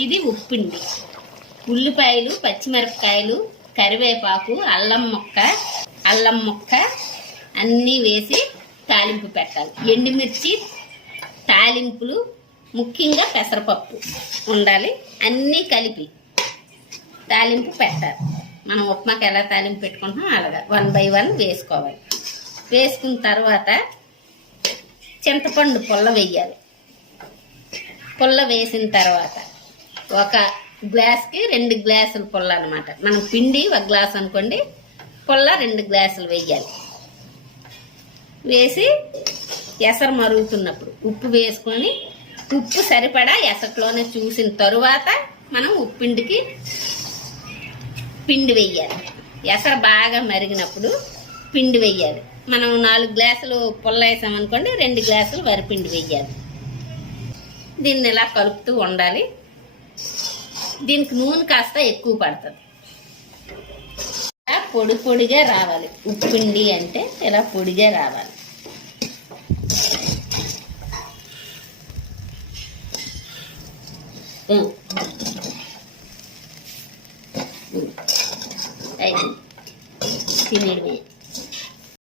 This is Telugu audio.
ఇది ఉప్పిండి. ఉల్లిపాయలు, పచ్చిమిరపకాయలు, కరివేపాకు, అల్లం ముక్క అన్నీ వేసి తాలింపు పెట్టాలి. ఎండుమిర్చి, తాలింపులు, ముఖ్యంగా పెసరపప్పు ఉండాలి. అన్నీ కలిపి తాలింపు పెట్టాలి. మనం ఉప్మాకి ఎలా తాలింపు పెట్టుకుంటాం అలాగా 1 by 1 వేసుకోవాలి. వేసుకున్న తర్వాత చింతపండు పుల్ల వేయాలి. పుల్ల వేసిన తర్వాత ఒక గ్లాస్కి 2 గ్లాసులు పుల్ల అనమాట. మనం పిండి 1 గ్లాస్ అనుకోండి, పుల్ల 2 గ్లాసులు వేయాలి. వేసి ఎసరు మరుగుతున్నప్పుడు ఉప్పు వేసుకొని, ఉప్పు సరిపడా ఎసట్లోనే చూసిన తరువాత మనం ఉప్పిండికి పిండి వేయాలి. ఎసరు బాగా మరిగినప్పుడు పిండి వేయాలి. మనం 4 గ్లాసులు పుల్ల వేసామనుకోండి, 2 గ్లాసులు వరిపిండి వేయాలి. దీన్ని ఇలా కలుపుతూ ఉండాలి. దీనికి నూనె కాస్త ఎక్కువ పడుతుంది. పొడి పొడిగా రావాలి. ఉప్పిండి అంటే ఇలా పొడిగా రావాలి. తినేది